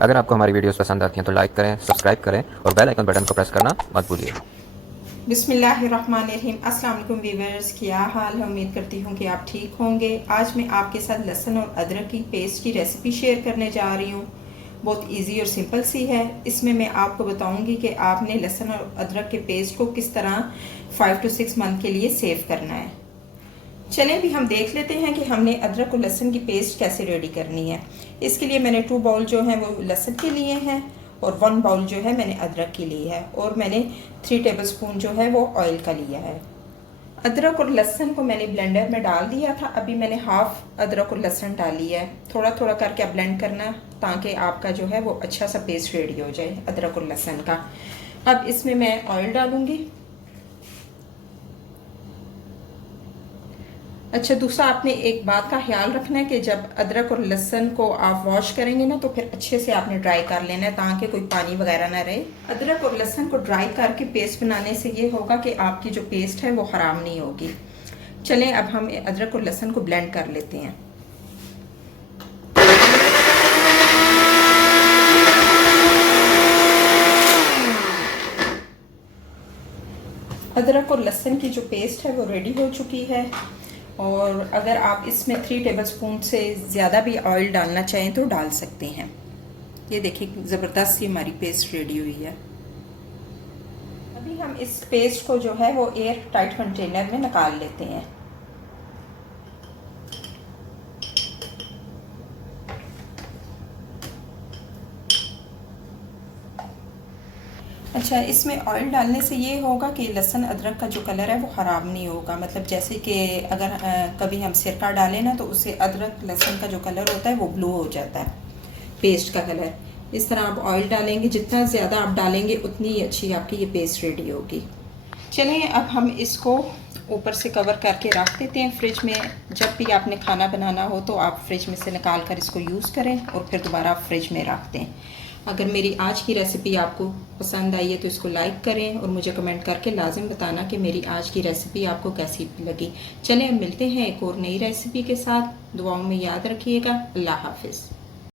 अगर आपको हमारी वीडियोस पसंद आती हैं तो लाइक करें, सब्सक्राइब करें और बेल आइकन बटन को प्रेस करना मत भूलिए। बिस्मिल्लाहिर्रहमानिर्रहीम। अस्सलाम वालेकुम वीवर्स, क्या हाल है? उम्मीद करती हूँ कि आप ठीक होंगे। आज मैं आपके साथ लहसुन और अदरक की पेस्ट की रेसिपी शेयर करने जा रही हूँ। बहुत इजी और सिंपल सी है। इसमें मैं आपको बताऊंगी कि आपने लहसुन और अदरक के पेस्ट को किस तरह 5 to 6 मंथ के लिए सेव करना है। चलें भी हम देख लेते हैं कि हमने अदरक और लहसुन की पेस्ट कैसे रेडी करनी है। इसके लिए मैंने 2 बाउल जो है वो लहसुन के लिए हैं और 1 बाउल जो है मैंने अदरक के लिए है और मैंने 3 टेबलस्पून जो है वो ऑयल का लिया है। अदरक और लहसुन को मैंने ब्लेंडर में डाल दिया था। अभी मैंने हाफ अदरक और लहसुन डाली है। थोड़ा थोड़ा करके आप ब्लेंड करना ताकि आपका जो है वो अच्छा सा पेस्ट रेडी हो जाए अदरक और लहसुन का। अब इसमें मैं ऑयल डालूंगी। अच्छा, दूसरा आपने एक बात का ख्याल रखना है कि जब अदरक और लहसुन को आप वॉश करेंगे ना तो फिर अच्छे से आपने ड्राई कर लेना है ताकि कोई पानी वगैरह ना रहे। अदरक और लहसुन को ड्राई करके पेस्ट बनाने से ये होगा कि आपकी जो पेस्ट है वो ख़राब नहीं होगी। चलें अब हम अदरक और लहसुन को ब्लेंड कर लेते हैं। अदरक और लहसुन की जो पेस्ट है वो रेडी हो चुकी है और अगर आप इसमें 3 टेबलस्पून से ज़्यादा भी ऑयल डालना चाहें तो डाल सकते हैं। ये देखिए ज़बरदस्त सी हमारी पेस्ट रेडी हुई है। अभी हम इस पेस्ट को जो है वो एयर टाइट कंटेनर में निकाल लेते हैं। अच्छा, इसमें ऑयल डालने से ये होगा कि लहसुन अदरक का जो कलर है वो ख़राब नहीं होगा। मतलब जैसे कि अगर कभी हम सिरका डालें ना तो उससे अदरक लहसुन का जो कलर होता है वो ब्लू हो जाता है, पेस्ट का कलर। इस तरह आप ऑयल डालेंगे, जितना ज़्यादा आप डालेंगे उतनी ही अच्छी आपकी ये पेस्ट रेडी होगी। चलिए अब हम इसको ऊपर से कवर करके रख देते हैं फ्रिज में। जब भी आपने खाना बनाना हो तो आप फ्रिज में से निकाल कर इसको यूज़ करें और फिर दोबारा आप फ्रिज में रख दें। अगर मेरी आज की रेसिपी आपको पसंद आई है तो इसको लाइक करें और मुझे कमेंट करके लाजिम बताना कि मेरी आज की रेसिपी आपको कैसी लगी। चलें अब मिलते हैं एक और नई रेसिपी के साथ। दुआओं में याद रखिएगा। अल्लाह हाफिज़।